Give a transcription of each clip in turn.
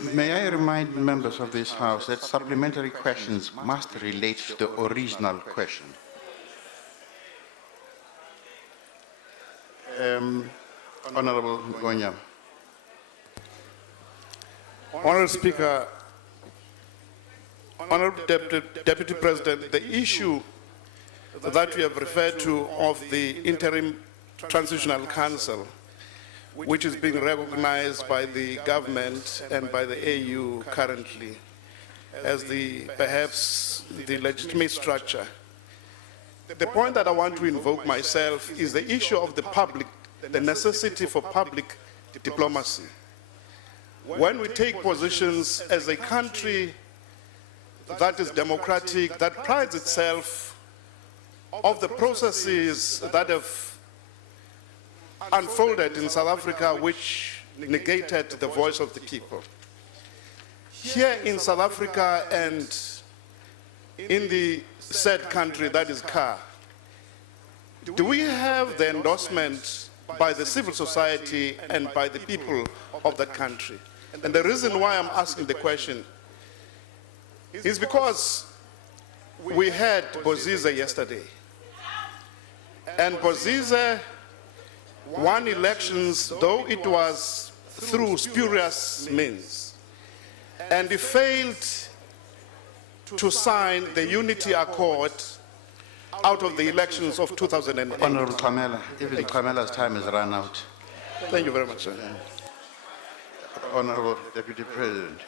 May I remind members of this House that supplementary questions must relate to the original question. Honorable Gonya. Honorable Speaker, Honorable Deputy President, the issue that we have referred to of the Interim Transitional Council, which is being recognized by the government and by the AU currently as perhaps the legitimate structure. The point that I want to invoke myself is the issue of the public, the necessity for public diplomacy. When we take positions as a country that is democratic, that prides itself of the processes that have unfolded in South Africa which negated the voice of the people. Here in South Africa and in the said country that is CAR, do we have the endorsement by the civil society and by the people of that country? And the reason why I'm asking the question is because we had Bozize yesterday. And Bozize won elections, though it was through spurious means. And he failed to sign the Unity Accord out of the elections of 2008. Honorable Kamela, even Kamela's time has run out. Thank you very much, sir. Honorable Deputy President.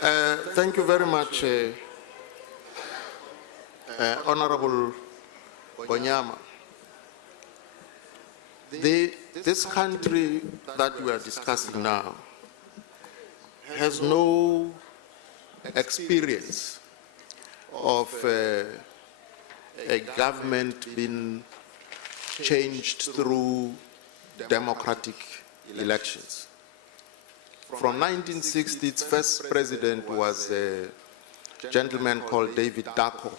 Thank you very much, Honorable Onyama. This country that we are discussing now has no experience of a government being changed through democratic elections. From 1960, its first president was a gentleman called David Dako,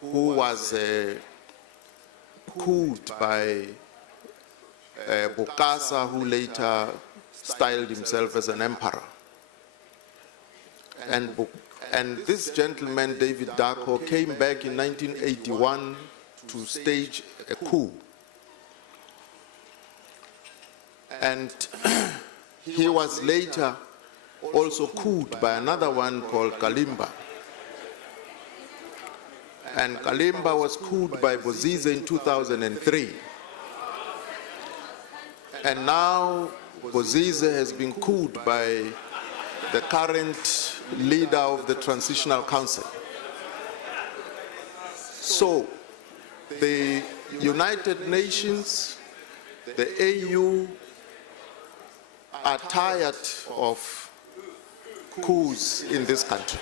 who was cooled by Bokassa, who later styled himself as an emperor. And this gentleman, David Dako, came back in 1981 to stage a coup. And he was later also cooled by another one called Kalimba. And Kalimba was cooled by Bozize in 2003. And now Bozize has been cooled by the current leader of the Transitional Council. So the United Nations, the AU, are tired of coups in this country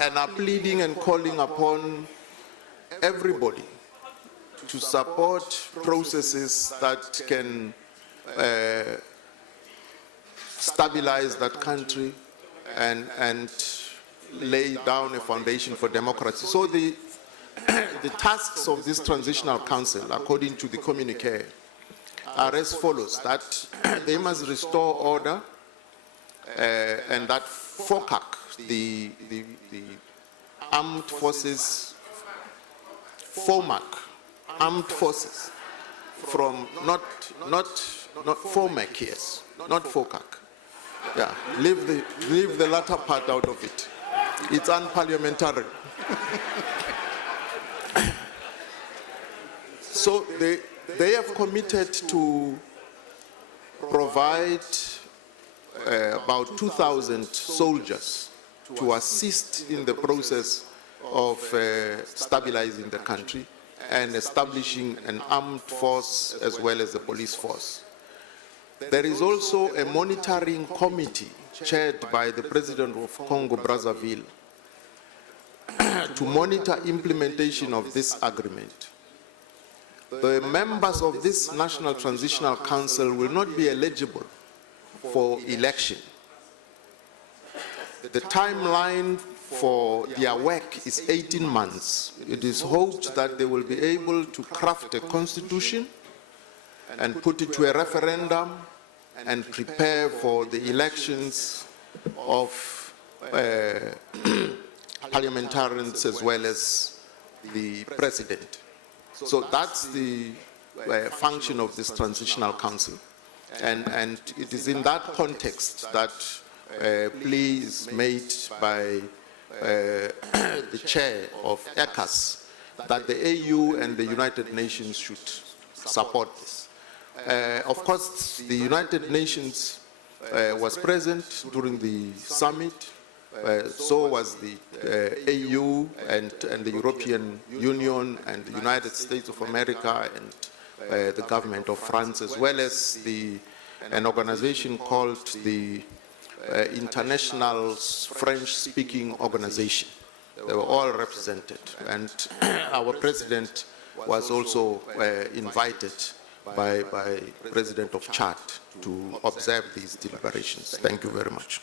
and are pleading and calling upon everybody to support processes that can stabilize that country and lay down a foundation for democracy. So the tasks of this Transitional Council, according to the communique, are as follows: that they must restore order, and that FOCAC, the armed forces, FOMAC, armed forces, from not FOMAC, yes, not FOCAC. Yeah, leave the latter part out of it. It's unparliamentary. So they have committed to provide about 2,000 soldiers to assist in the process of stabilizing the country and establishing an armed force as well as a police force. There is also a monitoring committee chaired by the President of Congo Brazzaville to monitor implementation of this agreement. The members of this National Transitional Council will not be eligible for election. The timeline for their work is 18 months. It is hoped that they will be able to craft a constitution and put it to a referendum and prepare for the elections of parliamentarians as well as the president. So that's the function of this transitional council. And it is in that context that plea is made by the chair of ECAS that the AU and the United Nations should support this. Of course, the United Nations was present during the summit, so was the AU and the European Union and the United States of America and the government of France, as well as an organization called the International French-Speaking Organization. They were all represented, and our president was also invited by President of Chad to observe these deliberations. Thank you very much.